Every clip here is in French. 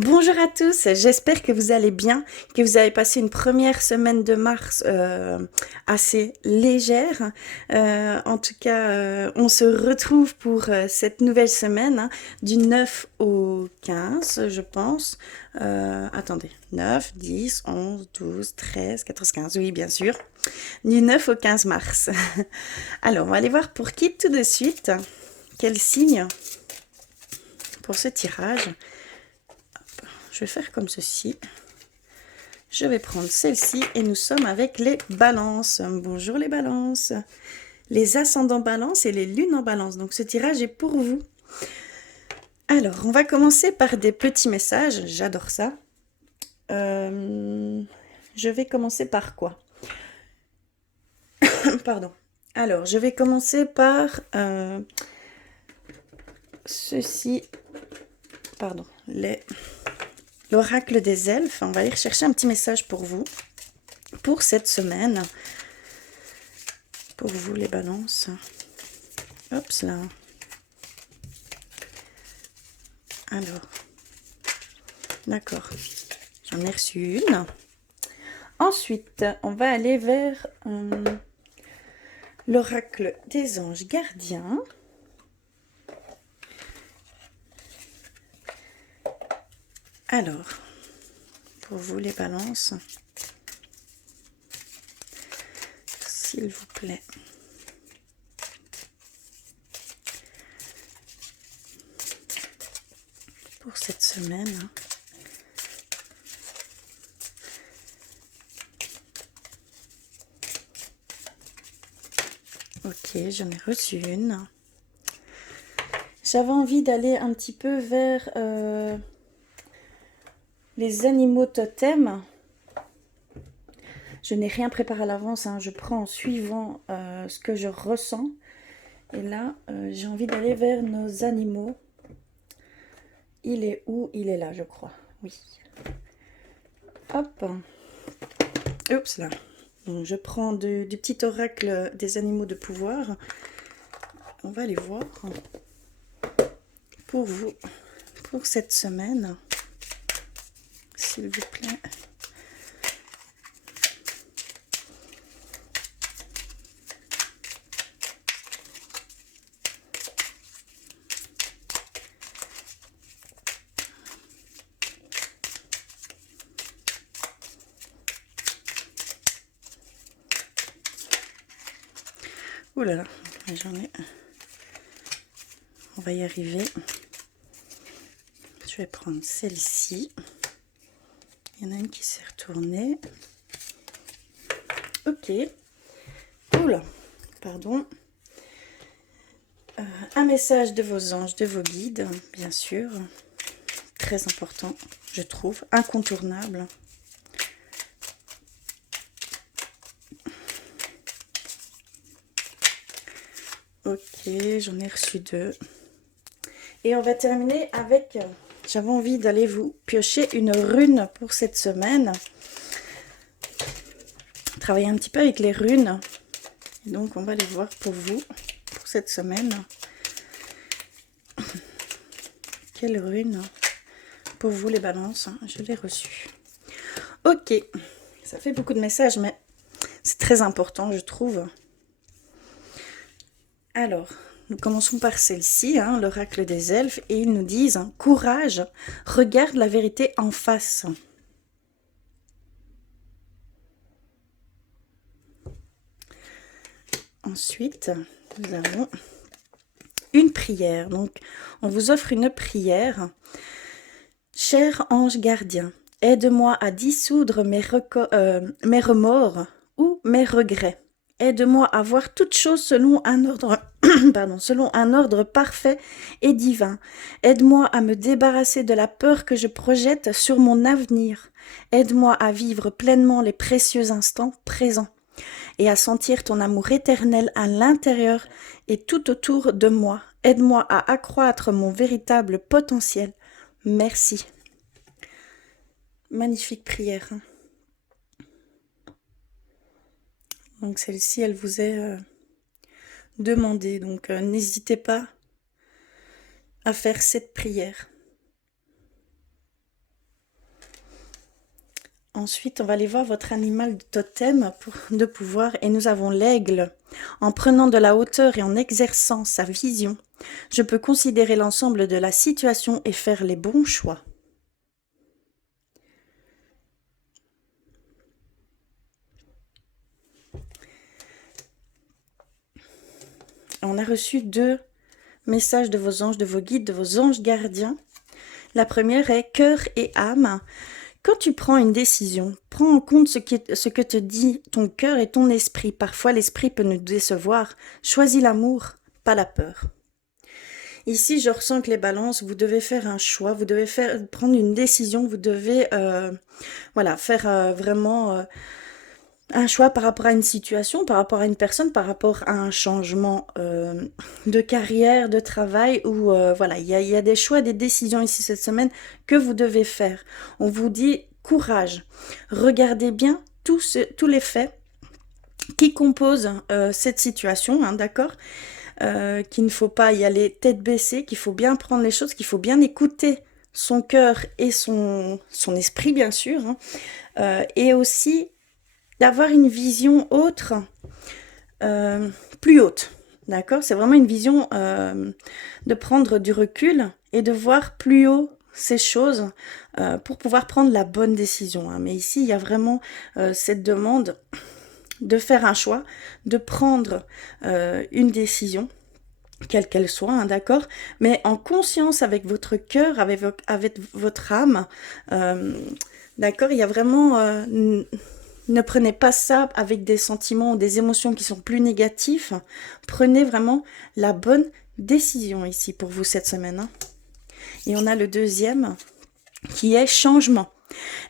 Bonjour à tous, j'espère que vous allez bien, que vous avez passé une première semaine de mars assez légère. En tout cas, on se retrouve pour cette nouvelle semaine, hein, du 9 au 15, je pense. Attendez, 9, 10, 11, 12, 13, 14, 15, oui bien sûr. Du 9 au 15 mars. Alors, on va aller voir pour qui tout de suite. Quel signe pour ce tirage. Je vais faire comme ceci. Je vais prendre celle-ci et nous sommes avec les balances. Bonjour les balances. Les ascendants balance et les lunes en balance. Donc ce tirage est pour vous. Alors, on va commencer par des petits messages. J'adore ça. Je vais commencer par quoi? Pardon. Alors, je vais commencer par ceci. Pardon. L'oracle des elfes. On va aller chercher un petit message pour vous. Pour cette semaine. Pour vous les balances. Hop là. Alors. D'accord. J'en ai reçu une. Ensuite, on va aller vers l'oracle des anges gardiens. Alors, pour vous les balances, s'il vous plaît. Pour cette semaine. Ok, j'en ai reçu une. J'avais envie d'aller un petit peu vers les animaux totems. Je n'ai rien préparé à l'avance, hein. Je prends en suivant ce que je ressens. Et là, j'ai envie d'aller vers nos animaux. Il est où? Il est là, je crois. Oui. Hop. Oups là. Donc, je prends du petit oracle des animaux de pouvoir. On va aller voir pour vous, pour cette semaine. S'il vous plaît. Ouh là là, j'en ai. On va y arriver. Je vais prendre celle-ci. Il y en a une qui s'est retournée. Ok. Oula, pardon. Un message de vos anges, de vos guides, bien sûr. Très important, je trouve. Incontournable. Ok, j'en ai reçu deux. Et on va terminer avec... J'avais envie d'aller vous piocher une rune pour cette semaine. Travailler un petit peu avec les runes. Et donc, on va les voir pour vous, pour cette semaine. Quelle rune pour vous les balances? Je l'ai reçu. Ok, ça fait beaucoup de messages, mais c'est très important, je trouve. Alors, nous commençons par celle-ci, hein, l'oracle des elfes, et ils nous disent, hein, courage, regarde la vérité en face. Ensuite, nous avons une prière. Donc, on vous offre une prière. Cher ange gardien, aide-moi à dissoudre mes remords ou mes regrets. Aide-moi à voir toutes choses selon un ordre, pardon, selon un ordre parfait et divin. Aide-moi à me débarrasser de la peur que je projette sur mon avenir. Aide-moi à vivre pleinement les précieux instants présents et à sentir ton amour éternel à l'intérieur et tout autour de moi. Aide-moi à accroître mon véritable potentiel. Merci. Magnifique prière. Donc celle-ci, elle vous est demandée. Donc n'hésitez pas à faire cette prière. Ensuite, on va aller voir votre animal de totem de pouvoir. Et nous avons l'aigle. En prenant de la hauteur et en exerçant sa vision, je peux considérer l'ensemble de la situation et faire les bons choix. On a reçu 2 messages de vos anges, de vos guides, de vos anges gardiens. La première est cœur et âme. Quand tu prends une décision, prends en compte ce que te dit ton cœur et ton esprit. Parfois, l'esprit peut nous décevoir. Choisis l'amour, pas la peur. Ici, je ressens que les balances, vous devez faire un choix, vous devez prendre une décision, vous devez voilà, faire vraiment un choix par rapport à une situation, par rapport à une personne, par rapport à un changement de carrière, de travail, ou voilà, il y a des choix, des décisions ici cette semaine que vous devez faire. On vous dit courage, regardez bien tous les faits qui composent cette situation, hein, d'accord, qu'il ne faut pas y aller tête baissée, qu'il faut bien prendre les choses, qu'il faut bien écouter son cœur et son esprit, bien sûr, hein, et aussi d'avoir une vision autre, plus haute, d'accord? C'est vraiment une vision de prendre du recul et de voir plus haut ces choses pour pouvoir prendre la bonne décision, hein. Mais ici, il y a vraiment cette demande de faire un choix, de prendre une décision, quelle qu'elle soit, hein, d'accord, mais en conscience avec votre cœur, avec votre âme, d'accord, il y a vraiment... ne prenez pas ça avec des sentiments ou des émotions qui sont plus négatifs. Prenez vraiment la bonne décision ici pour vous cette semaine, hein. Et on a le deuxième qui est changement.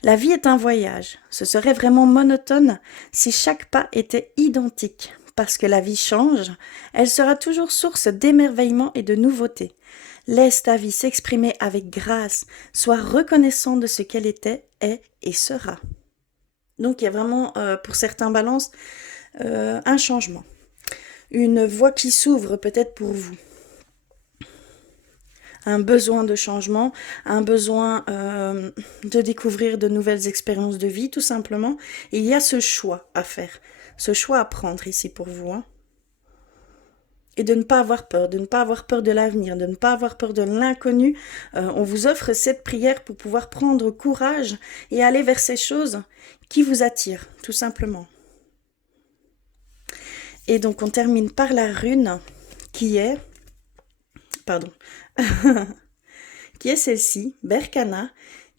La vie est un voyage. Ce serait vraiment monotone si chaque pas était identique. Parce que la vie change, elle sera toujours source d'émerveillement et de nouveautés. Laisse ta vie s'exprimer avec grâce. Sois reconnaissant de ce qu'elle était, est et sera. Donc il y a vraiment, pour certains balances, un changement. Une voie qui s'ouvre peut-être pour vous. Un besoin de changement, un besoin de découvrir de nouvelles expériences de vie, tout simplement. Et il y a ce choix à faire, ce choix à prendre ici pour vous, hein. Et de ne pas avoir peur, de ne pas avoir peur de l'avenir, de ne pas avoir peur de l'inconnu. On vous offre cette prière pour pouvoir prendre courage et aller vers ces choses qui vous attirent, tout simplement. Et donc on termine par la rune qui est... Pardon. qui est celle-ci, Berkana,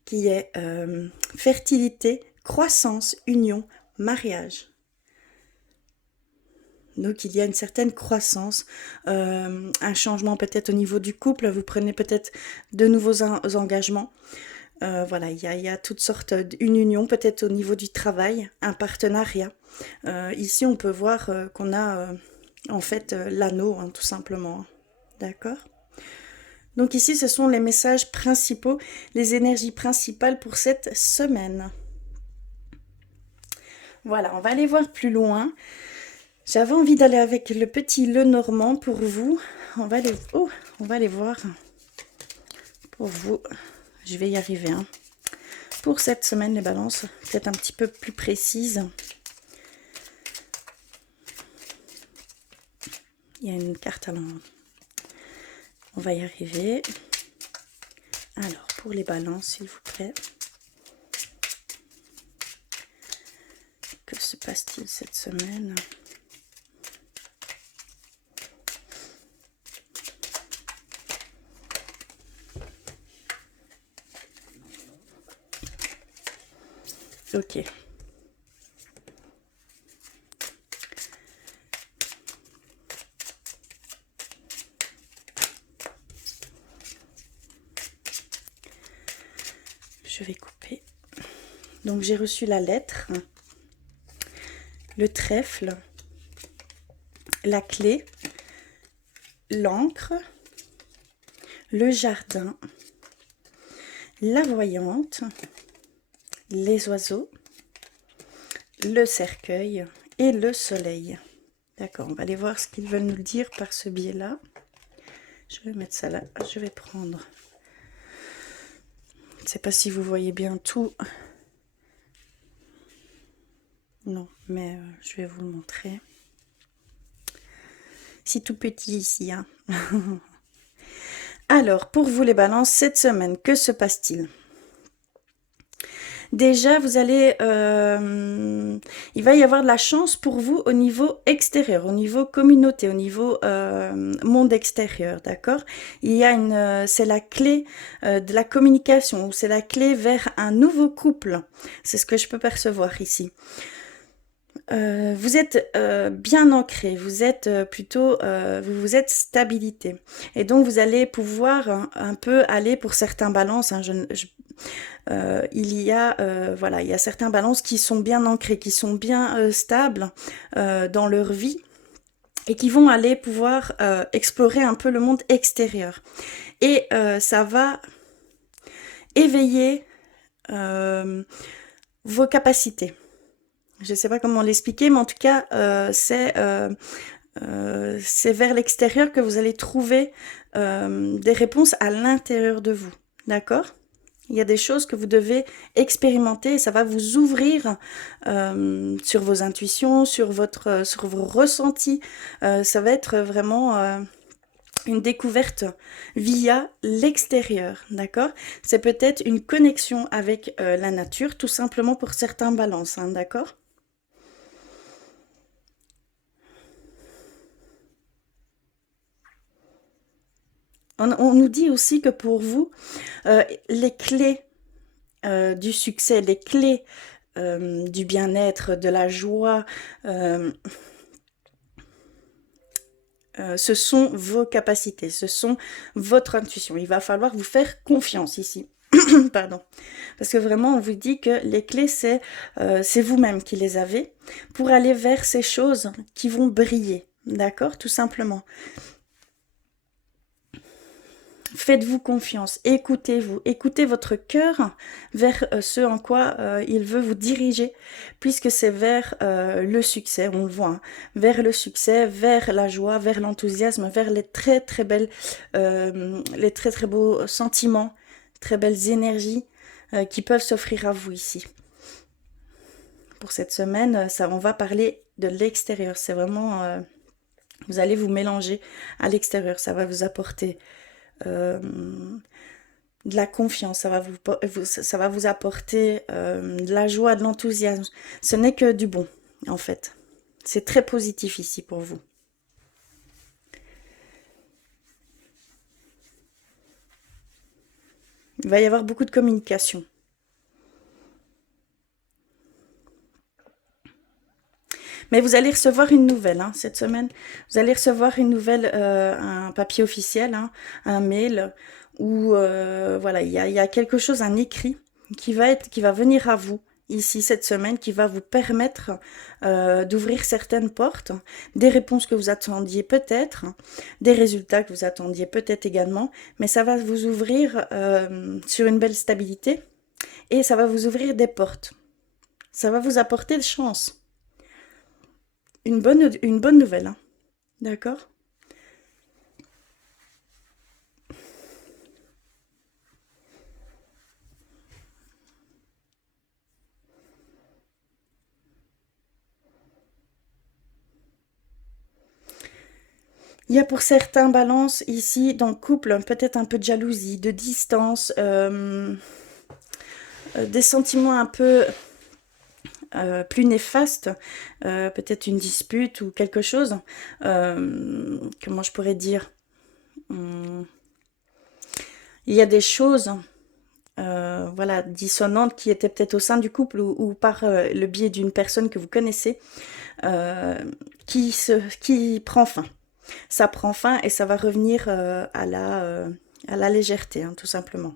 qui est fertilité, croissance, union, mariage. Donc il y a une certaine croissance, un changement peut-être au niveau du couple, vous prenez peut-être de nouveaux engagements. Voilà, il y a toutes sortes, une union peut-être au niveau du travail, un partenariat. Ici on peut voir qu'on a en fait l'anneau, hein, tout simplement. D'accord ? Donc ici, ce sont les messages principaux, les énergies principales pour cette semaine. Voilà, on va aller voir plus loin. J'avais envie d'aller avec le petit Lenormand pour vous. On va aller voir pour vous. Je vais y arriver, hein. Pour cette semaine, les balances, peut-être un petit peu plus précises. Il y a une carte à l'envers. On va y arriver. Alors, pour les balances, s'il vous plaît. Que se passe-t-il cette semaine ? Ok. Je vais couper. Donc j'ai reçu la lettre, le trèfle, la clé, l'encre, le jardin, la voyante, les oiseaux, le cercueil et le soleil. D'accord, on va aller voir ce qu'ils veulent nous dire par ce biais-là. Je vais mettre ça là, je vais prendre... Je ne sais pas si vous voyez bien tout Non, mais je vais vous le montrer. C'est tout petit ici, hein. Alors, pour vous les balances, cette semaine, que se passe-t-il? Déjà, il va y avoir de la chance pour vous au niveau extérieur, au niveau communauté, au niveau monde extérieur, d'accord? C'est la clé de la communication, ou c'est la clé vers un nouveau couple. C'est ce que je peux percevoir ici. Vous êtes bien ancré, vous êtes vous êtes stabilité. Et donc vous allez pouvoir un peu aller pour certains balances. Hein, voilà, il y a certains balances qui sont bien ancrés, qui sont bien stables dans leur vie et qui vont aller pouvoir explorer un peu le monde extérieur. Et ça va éveiller vos capacités. Je ne sais pas comment l'expliquer, mais en tout cas, c'est vers l'extérieur que vous allez trouver des réponses à l'intérieur de vous. D'accord? Il y a des choses que vous devez expérimenter et ça va vous ouvrir sur vos intuitions, sur vos ressentis. Ça va être vraiment une découverte via l'extérieur, d'accord? C'est peut-être une connexion avec la nature, tout simplement pour certains balances, hein, d'accord? On nous dit aussi que pour vous, les clés du succès, les clés du bien-être, de la joie, euh, ce sont vos capacités, ce sont votre intuition. Il va falloir vous faire confiance ici. Pardon. Parce que vraiment, on vous dit que les clés, c'est vous-même qui les avez pour aller vers ces choses qui vont briller. D'accord? Tout simplement. Faites-vous confiance, écoutez-vous, écoutez votre cœur vers ce en quoi il veut vous diriger, puisque c'est vers le succès, on le voit, hein, vers le succès, vers la joie, vers l'enthousiasme, vers les très très beaux sentiments, très belles énergies qui peuvent s'offrir à vous ici. Pour cette semaine, on va parler de l'extérieur, c'est vraiment, vous allez vous mélanger à l'extérieur, ça va vous apporter euh, de la confiance, ça va vous apporter de la joie, de l'enthousiasme. Ce n'est que du bon, en fait. C'est très positif ici pour vous. Il va y avoir beaucoup de communication. Mais vous allez recevoir une nouvelle hein, cette semaine. Vous allez recevoir une nouvelle, un papier officiel, hein, un mail, où voilà, il y a quelque chose, un écrit qui va venir à vous ici cette semaine, qui va vous permettre d'ouvrir certaines portes, des réponses que vous attendiez peut-être, des résultats que vous attendiez peut-être également, mais ça va vous ouvrir sur une belle stabilité et ça va vous ouvrir des portes. Ça va vous apporter de chance. Une bonne nouvelle, hein. D'accord? Il y a pour certains balances ici dans le couple peut-être un peu de jalousie, de distance, des sentiments un peu plus néfastes, peut-être une dispute ou quelque chose. Comment je pourrais dire? Hum, Il y a des choses voilà, dissonantes qui étaient peut-être au sein du couple ou par le biais d'une personne que vous connaissez euh, qui prend fin. Ça prend fin et ça va revenir à la légèreté, hein, tout simplement.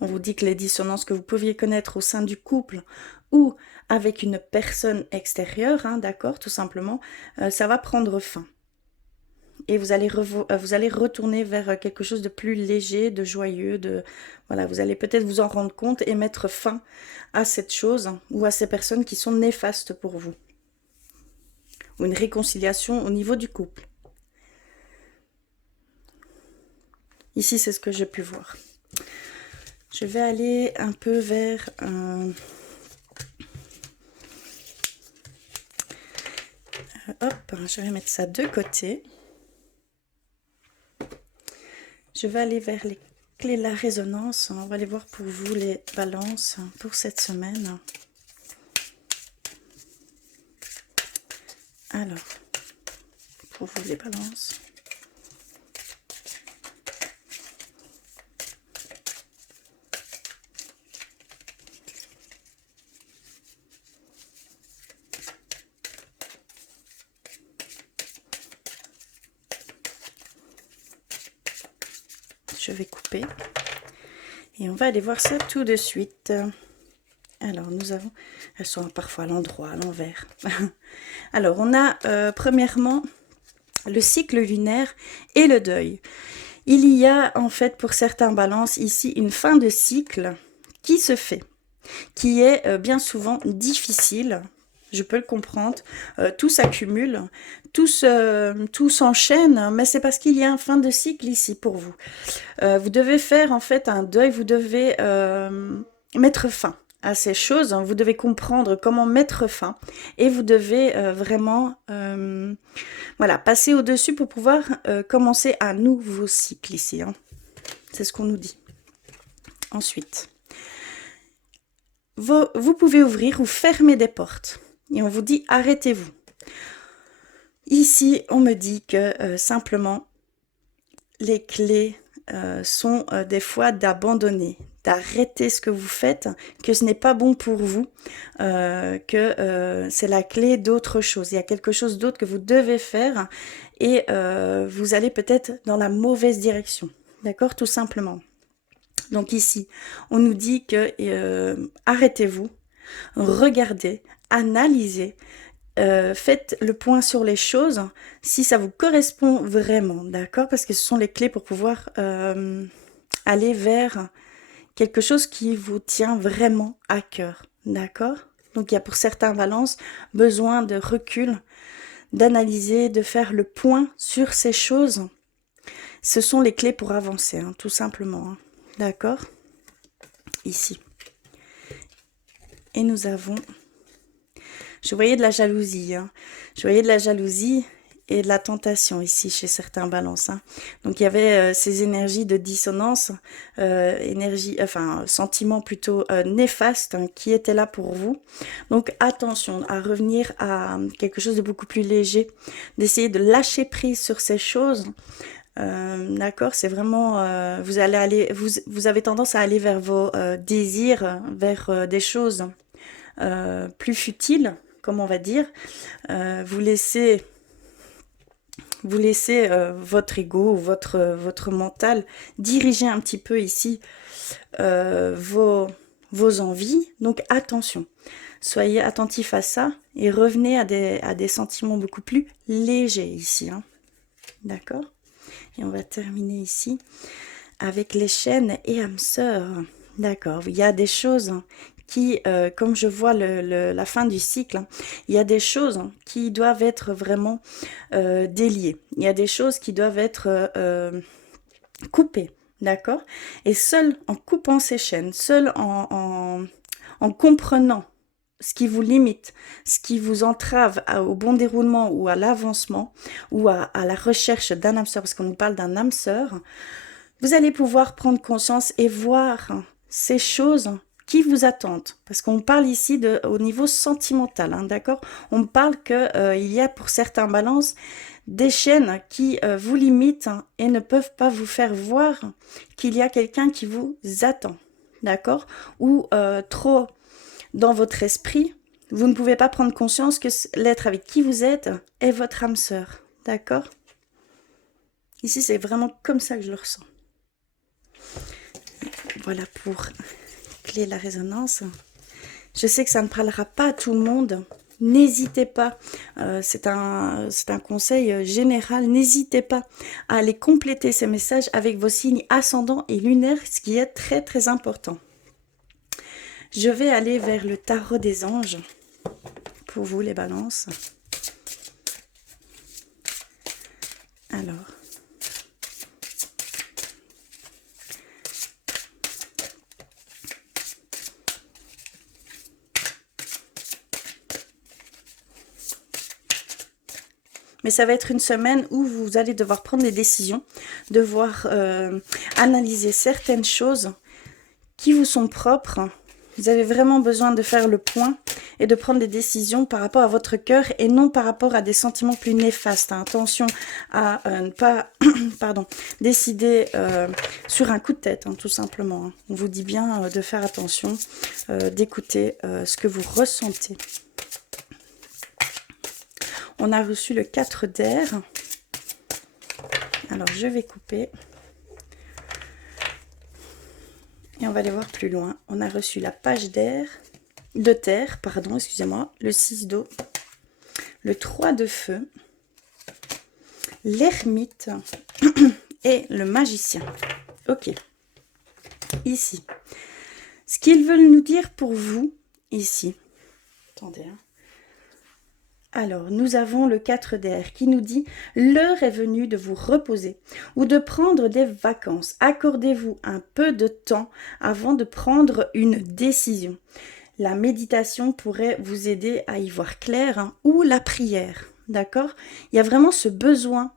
On vous dit que les dissonances que vous pouviez connaître au sein du couple ou avec une personne extérieure, hein, d'accord, tout simplement, ça va prendre fin. Et vous allez retourner vers quelque chose de plus léger, de joyeux, voilà, vous allez peut-être vous en rendre compte et mettre fin à cette chose ou à ces personnes qui sont néfastes pour vous. Ou une réconciliation au niveau du couple. Ici, c'est ce que j'ai pu voir. Je vais aller un peu vers Hop, je vais mettre ça de côté. Je vais aller vers les clés de la résonance. On va aller voir pour vous les balances pour cette semaine. Alors, pour vous les balances. Je vais couper et on va aller voir ça tout de suite. Alors nous avons, elles sont parfois à l'endroit, à l'envers. Alors on a premièrement le cycle lunaire et le deuil. Il y a en fait pour certains balances ici une fin de cycle qui se fait, qui est bien souvent difficile. Je peux le comprendre, tout s'accumule, tout s'enchaîne, mais c'est parce qu'il y a un fin de cycle ici pour vous. Vous devez faire en fait un deuil, vous devez mettre fin à ces choses, vous devez comprendre comment mettre fin et vous devez vraiment voilà, passer au-dessus pour pouvoir commencer un nouveau cycle ici. Hein. C'est ce qu'on nous dit. Ensuite, vous pouvez ouvrir ou fermer des portes. Et on vous dit arrêtez-vous. Ici, on me dit que simplement, les clés sont des fois d'abandonner, d'arrêter ce que vous faites, que ce n'est pas bon pour vous, que c'est la clé d'autre chose. Il y a quelque chose d'autre que vous devez faire et vous allez peut-être dans la mauvaise direction. D'accord? Tout simplement. Donc ici, on nous dit que arrêtez-vous, regardez, analysez, faites le point sur les choses, si ça vous correspond vraiment, d'accord? Parce que ce sont les clés pour pouvoir aller vers quelque chose qui vous tient vraiment à cœur, d'accord? Donc il y a pour certains balances besoin de recul, d'analyser, de faire le point sur ces choses. Ce sont les clés pour avancer, hein, tout simplement, hein, d'accord? Ici. Et nous avons... Je voyais de la jalousie, hein. Je voyais de la jalousie et de la tentation ici chez certains balances. Hein. Donc il y avait ces énergies de dissonance, sentiments plutôt néfastes hein, qui étaient là pour vous. Donc attention à revenir à quelque chose de beaucoup plus léger, d'essayer de lâcher prise sur ces choses. D'accord, c'est vraiment vous avez tendance à aller vers vos désirs, vers des choses plus futiles, comme on va dire. Vous laissez votre ego, votre mental diriger un petit peu ici vos envies. Donc attention, soyez attentifs à ça et revenez à des sentiments beaucoup plus légers ici. Hein. D'accord? Et on va terminer ici avec les chaînes et âmes sœurs. D'accord, il y a des choses qui, comme je vois la fin du cycle, il y a des choses qui doivent être vraiment déliées. Il y a des choses qui doivent être coupées, d'accord? Et seul en coupant ces chaînes, seul en comprenant ce qui vous limite, ce qui vous entrave au bon déroulement ou à l'avancement ou à la recherche d'un âme sœur, parce qu'on nous parle d'un âme sœur, vous allez pouvoir prendre conscience et voir ces choses qui vous attendent. Parce qu'on parle ici au niveau sentimental, hein, d'accord? On parle qu'il y a pour certains balances des chaînes qui vous limitent hein, et ne peuvent pas vous faire voir qu'il y a quelqu'un qui vous attend, d'accord? Ou trop dans votre esprit, vous ne pouvez pas prendre conscience que l'être avec qui vous êtes est votre âme sœur, d'accord? Ici, c'est vraiment comme ça que je le ressens. Voilà pour clé de la résonance. Je sais que ça ne parlera pas à tout le monde. N'hésitez pas, c'est un conseil général, n'hésitez pas à aller compléter ces messages avec vos signes ascendants et lunaires, ce qui est très très important. Je vais aller vers le tarot des anges, pour vous les balances. Alors... mais ça va être une semaine où vous allez devoir prendre des décisions, devoir analyser certaines choses qui vous sont propres. Vous avez vraiment besoin de faire le point et de prendre des décisions par rapport à votre cœur et non par rapport à des sentiments plus néfastes. Hein. Attention à ne pas pardon, décider sur un coup de tête, hein, tout simplement. Hein. On vous dit bien de faire attention, d'écouter ce que vous ressentez. On a reçu le 4 d'air. Alors, je vais couper. Et on va aller voir plus loin. On a reçu la page de terre, pardon, excusez-moi, le 6 d'eau, le 3 de feu, l'ermite et le magicien. Ok. Ici. Ce qu'ils veulent nous dire pour vous, ici. Attendez, hein. Alors, nous avons le 4 d'air qui nous dit « L'heure est venue de vous reposer ou de prendre des vacances. Accordez-vous un peu de temps avant de prendre une décision. » La méditation pourrait vous aider à y voir clair, hein, ou la prière, d'accord? Il y a vraiment ce besoin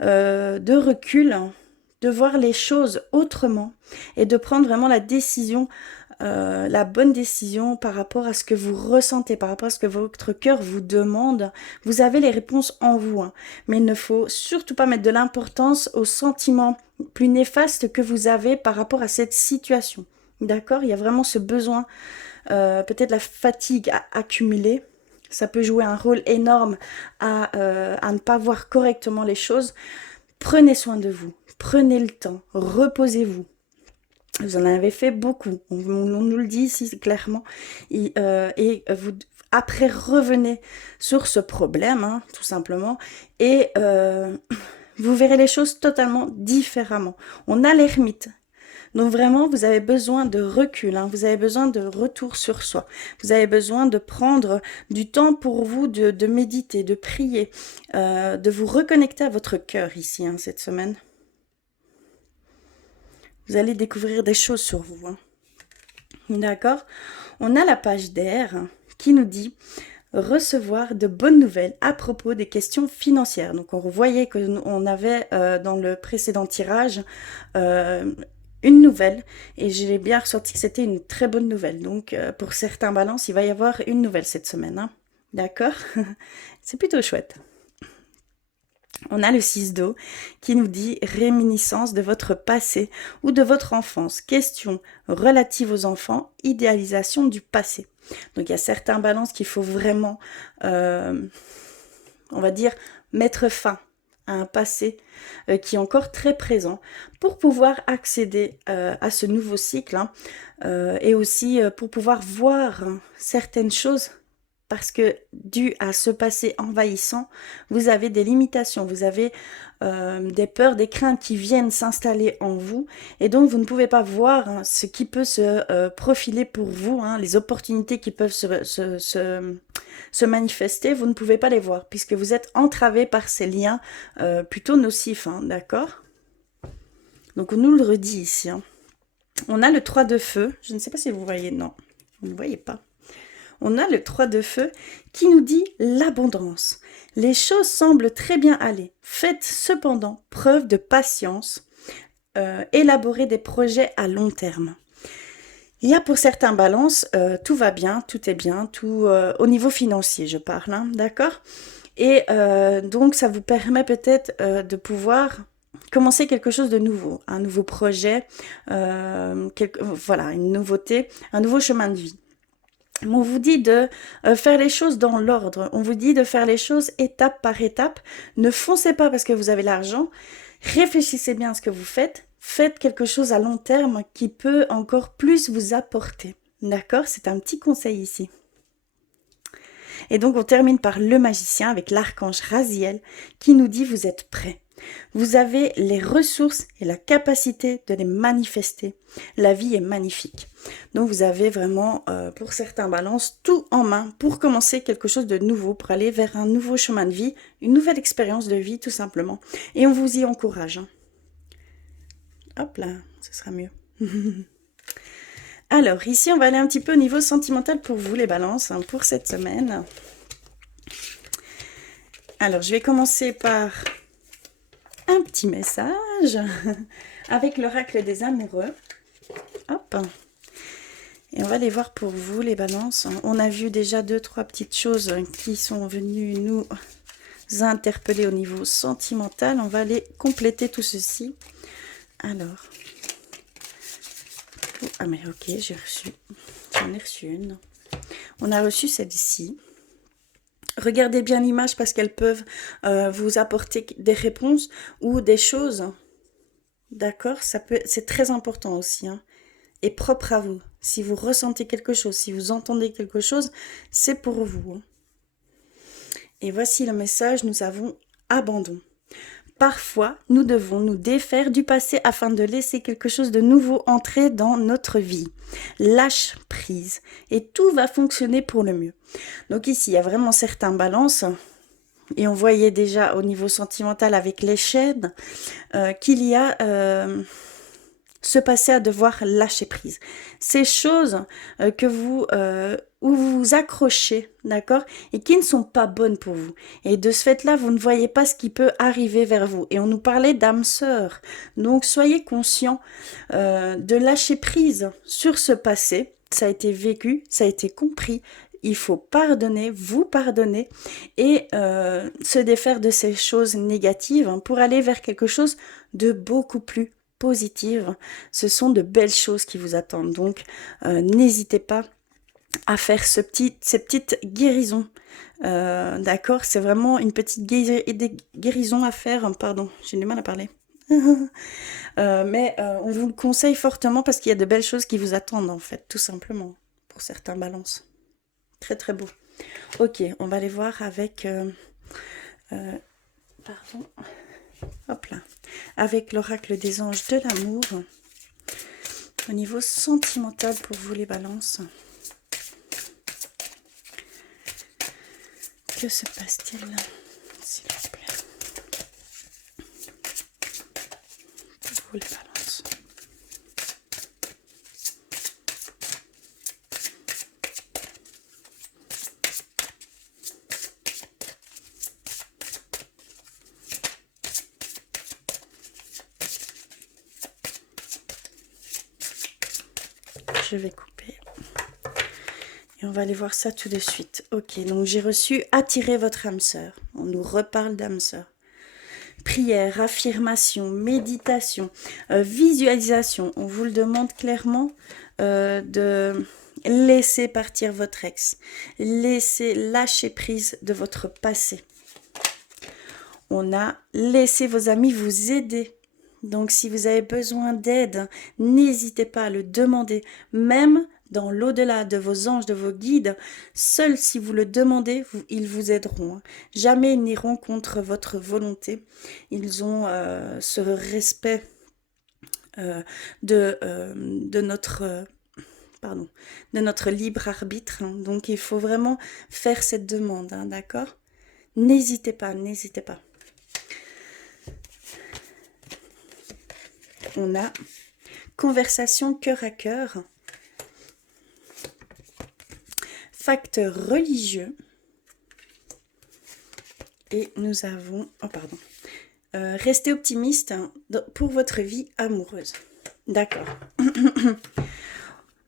de recul, hein, de voir les choses autrement et de prendre vraiment la décision, la bonne décision par rapport à ce que vous ressentez, par rapport à ce que votre cœur vous demande. Vous avez les réponses en vous, hein, mais il ne faut surtout pas mettre de l'importance aux sentiments plus néfastes que vous avez par rapport à cette situation. D'accord? Il y a vraiment ce besoin, peut-être la fatigue à accumuler. Ça peut jouer un rôle énorme à ne pas voir correctement les choses. Prenez soin de vous, prenez le temps, reposez-vous. Vous en avez fait beaucoup, on nous le dit ici clairement, et vous après revenez sur ce problème, hein, tout simplement, et vous verrez les choses totalement différemment. On a l'ermite, donc vraiment vous avez besoin de recul, hein, vous avez besoin de retour sur soi, vous avez besoin de prendre du temps pour vous, de méditer, de prier, de vous reconnecter à votre cœur ici, hein, cette semaine. Vous allez découvrir des choses sur vous. Hein. D'accord? On a la page d'air qui nous dit recevoir de bonnes nouvelles à propos des questions financières. Donc on voyait qu'on avait dans le précédent tirage une nouvelle et j'ai bien ressenti que c'était une très bonne nouvelle. Donc pour certains balances, il va y avoir une nouvelle cette semaine. Hein. D'accord? C'est plutôt chouette. On a le 6 d'eau qui nous dit réminiscence de votre passé ou de votre enfance. Questions relatives aux enfants, idéalisation du passé. Donc il y a certains balances qu'il faut vraiment, on va dire, mettre fin à un passé qui est encore très présent pour pouvoir accéder à ce nouveau cycle, hein, et aussi pour pouvoir voir certaines choses. Parce que dû à ce passé envahissant, vous avez des limitations, vous avez des peurs, des craintes qui viennent s'installer en vous. Et donc, vous ne pouvez pas voir, hein, ce qui peut se profiler pour vous, hein, les opportunités qui peuvent se manifester. Vous ne pouvez pas les voir puisque vous êtes entravé par ces liens plutôt nocifs, hein, d'accord? Donc, on nous le redit ici. Hein. On a le 3 de feu. Je ne sais pas si vous voyez. Non, vous ne voyez pas. On a le 3 de feu qui nous dit l'abondance. Les choses semblent très bien aller. Faites cependant preuve de patience. Élaborez des projets à long terme. Il y a pour certains balances, tout va bien, tout est bien, tout au niveau financier, je parle, hein, d'accord? Et donc, ça vous permet peut-être de pouvoir commencer quelque chose de nouveau, un nouveau projet, voilà, une nouveauté, un nouveau chemin de vie. On vous dit de faire les choses dans l'ordre, on vous dit de faire les choses étape par étape. Ne foncez pas parce que vous avez l'argent, réfléchissez bien à ce que vous faites, faites quelque chose à long terme qui peut encore plus vous apporter. D'accord? C'est un petit conseil ici. Et donc on termine par le magicien avec l'archange Raziel qui nous dit vous êtes prêts. Vous avez les ressources et la capacité de les manifester. La vie est magnifique. Donc vous avez vraiment, pour certains balances, tout en main pour commencer quelque chose de nouveau, pour aller vers un nouveau chemin de vie, une nouvelle expérience de vie tout simplement. Et on vous y encourage. Hein. Hop là, ce sera mieux. Alors ici, on va aller un petit peu au niveau sentimental pour vous les balances, hein, pour cette semaine. Alors, je vais commencer par un petit message avec l'oracle des amoureux. Hop. Et on va les voir pour vous, les balances. On a vu déjà 2-3 petites choses qui sont venues nous interpeller au niveau sentimental. On va les compléter tout ceci. Alors. Ah mais ok, j'en ai reçu une. On a reçu celle-ci. Regardez bien l'image parce qu'elles peuvent vous apporter des réponses ou des choses. D'accord, c'est très important aussi. Hein, et propre à vous. Si vous ressentez quelque chose, si vous entendez quelque chose, c'est pour vous. Hein. Et voici le message, nous avons abandon. Parfois, nous devons nous défaire du passé afin de laisser quelque chose de nouveau entrer dans notre vie. Lâche prise et tout va fonctionner pour le mieux. Donc ici, il y a vraiment certains balances et on voyait déjà au niveau sentimental avec les chaînes qu'il y a ce passé à devoir lâcher prise. Ces choses que où vous vous accrochez, d'accord, et qui ne sont pas bonnes pour vous. Et de ce fait-là, vous ne voyez pas ce qui peut arriver vers vous. Et on nous parlait d'âme sœur. Donc, soyez conscients de lâcher prise sur ce passé. Ça a été vécu, ça a été compris. Il faut pardonner, vous pardonner et se défaire de ces choses négatives pour aller vers quelque chose de beaucoup plus positive. Ce sont de belles choses qui vous attendent. Donc, n'hésitez pas à faire ces petites guérisons. D'accord, c'est vraiment une petite guérison à faire. Pardon, j'ai du mal à parler. Mais on vous le conseille fortement parce qu'il y a de belles choses qui vous attendent en fait, tout simplement, pour certains balances. Très très beau. Ok, on va aller voir avec... pardon. Hop là. Avec l'oracle des anges de l'amour. Au niveau sentimental pour vous les balances. Que se passe-t-il, s'il vous plaît, pour vous les balances? Je vais couper. Et on va aller voir ça tout de suite. Ok, donc j'ai reçu « Attirer votre âme sœur ». On nous reparle d'âme sœur. Prière, affirmation, méditation, visualisation. On vous le demande clairement de laisser partir votre ex. Lâcher prise de votre passé. On a laissé vos amis vous aider. Donc, si vous avez besoin d'aide, n'hésitez pas à le demander, même dans l'au-delà de vos anges, de vos guides. Seuls si vous le demandez, ils vous aideront. Jamais ils n'iront contre votre volonté. Ils ont ce respect de notre libre arbitre. Hein. Donc, il faut vraiment faire cette demande, hein, d'accord? N'hésitez pas, n'hésitez pas. On a conversation cœur à cœur, facteur religieux, et nous avons, restez optimiste pour votre vie amoureuse. D'accord.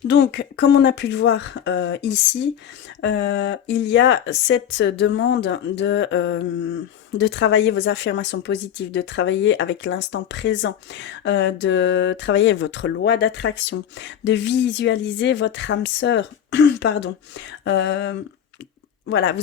Donc, comme on a pu le voir ici, il y a cette demande de travailler vos affirmations positives, de travailler avec l'instant présent, de travailler avec votre loi d'attraction, de visualiser votre âme sœur, pardon. Voilà,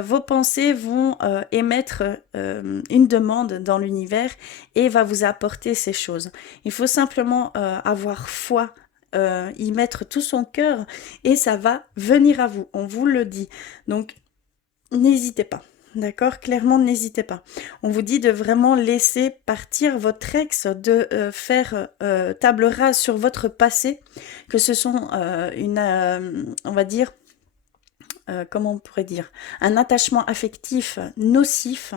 vos pensées vont émettre une demande dans l'univers et va vous apporter ces choses. Il faut simplement avoir foi, y mettre tout son cœur et ça va venir à vous, on vous le dit. Donc, n'hésitez pas, d'accord? Clairement, n'hésitez pas. On vous dit de vraiment laisser partir votre ex, de faire table rase sur votre passé, que ce sont on va dire, comment on pourrait dire, un attachement affectif nocif,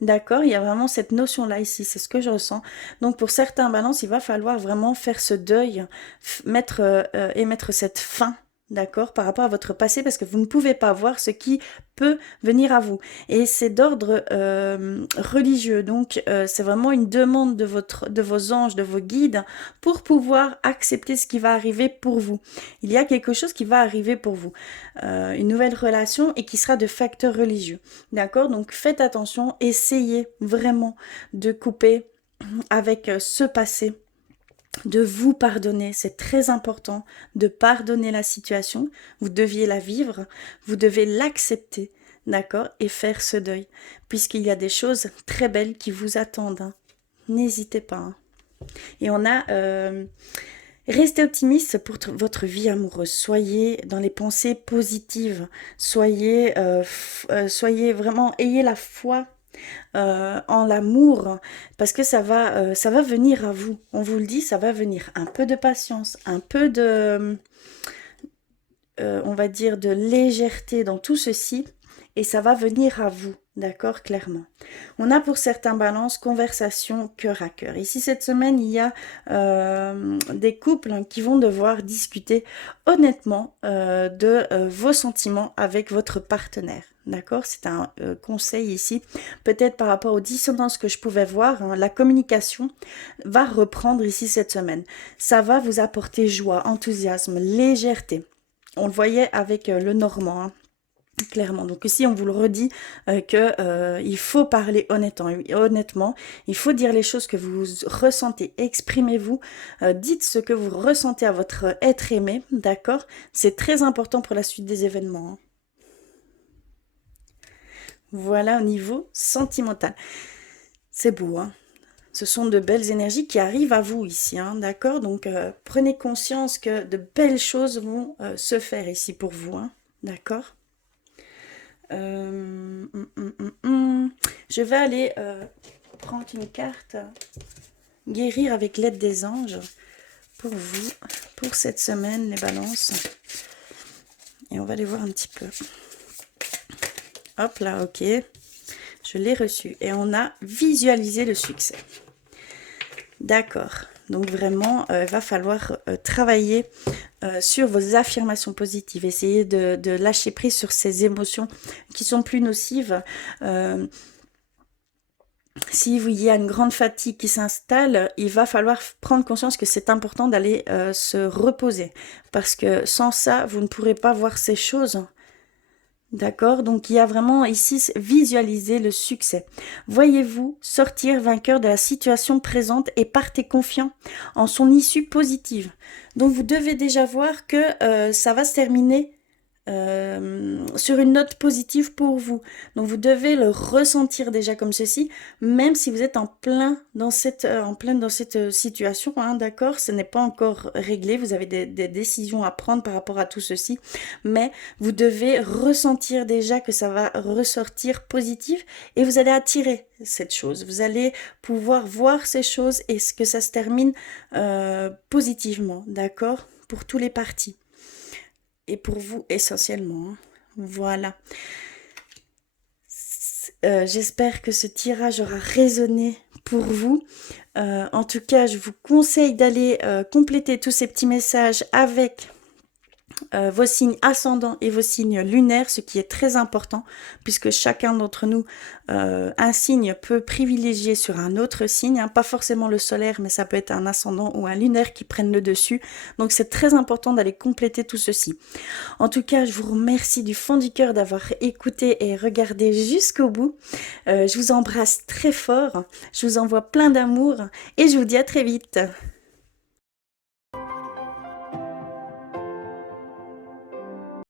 d'accord? Il y a vraiment cette notion-là ici, c'est ce que je ressens. Donc pour certains balances, il va falloir vraiment faire ce deuil, émettre cette fin, d'accord, par rapport à votre passé, parce que vous ne pouvez pas voir ce qui peut venir à vous. Et c'est d'ordre religieux, donc c'est vraiment une demande de vos anges, de vos guides, pour pouvoir accepter ce qui va arriver pour vous. Il y a quelque chose qui va arriver pour vous, une nouvelle relation et qui sera de facteur religieux, d'accord? Donc faites attention, essayez vraiment de couper avec ce passé, de vous pardonner. C'est très important de pardonner la situation. Vous deviez la vivre, vous devez l'accepter, d'accord, et faire ce deuil, puisqu'il y a des choses très belles qui vous attendent, hein. N'hésitez pas, hein. Et on a restez optimiste pour votre vie amoureuse. Soyez dans les pensées positives. Soyez vraiment, ayez la foi en l'amour, parce que ça va venir à vous. On vous le dit, ça va venir. Un peu de patience, un peu de, on va dire, de légèreté dans tout ceci, et ça va venir à vous. D'accord, clairement. On a pour certains balances conversation cœur à cœur. Ici, cette semaine, il y a des couples qui vont devoir discuter honnêtement de vos sentiments avec votre partenaire. D'accord, c'est un conseil ici. Peut-être par rapport aux dissonances que je pouvais voir, hein, la communication va reprendre ici cette semaine. Ça va vous apporter joie, enthousiasme, légèreté. On le voyait avec le Normand, hein. Clairement. Donc ici, on vous le redit il faut parler honnêtement, il faut dire les choses que vous ressentez, exprimez-vous, dites ce que vous ressentez à votre être aimé, d'accord? C'est très important pour la suite des événements, hein. Voilà au niveau sentimental. C'est beau, hein? Ce sont de belles énergies qui arrivent à vous ici, hein, d'accord? Donc prenez conscience que de belles choses vont se faire ici pour vous, hein, d'accord? Je vais aller prendre une carte guérir avec l'aide des anges pour vous, pour cette semaine, les balances. Et on va aller voir un petit peu. Hop là, ok. Je l'ai reçu. Et on a visualisé le succès. D'accord. Donc vraiment, il va falloir travailler sur vos affirmations positives. Essayez de lâcher prise sur ces émotions qui sont plus nocives. Si il y a une grande fatigue qui s'installe, il va falloir prendre conscience que c'est important d'aller se reposer. Parce que sans ça, vous ne pourrez pas voir ces choses. D'accord? Donc il y a vraiment ici visualiser le succès. Voyez-vous sortir vainqueur de la situation présente et partez confiant en son issue positive. Donc vous devez déjà voir que ça va se terminer sur une note positive pour vous. Donc vous devez le ressentir déjà comme ceci, même si vous êtes en plein dans cette situation, hein, d'accord? Ce n'est pas encore réglé, vous avez des décisions à prendre par rapport à tout ceci, mais vous devez ressentir déjà que ça va ressortir positif et vous allez attirer cette chose. Vous allez pouvoir voir ces choses et que ça se termine positivement, d'accord? Pour tous les partis. Et pour vous essentiellement, hein. Voilà. J'espère que ce tirage aura résonné pour vous. En tout cas, je vous conseille d'aller compléter tous ces petits messages avec vos signes ascendants et vos signes lunaires, ce qui est très important, puisque chacun d'entre nous, un signe peut privilégier sur un autre signe, hein, pas forcément le solaire, mais ça peut être un ascendant ou un lunaire qui prennent le dessus. Donc c'est très important d'aller compléter tout ceci. En tout cas, je vous remercie du fond du cœur d'avoir écouté et regardé jusqu'au bout. Je vous embrasse très fort, je vous envoie plein d'amour et je vous dis à très vite.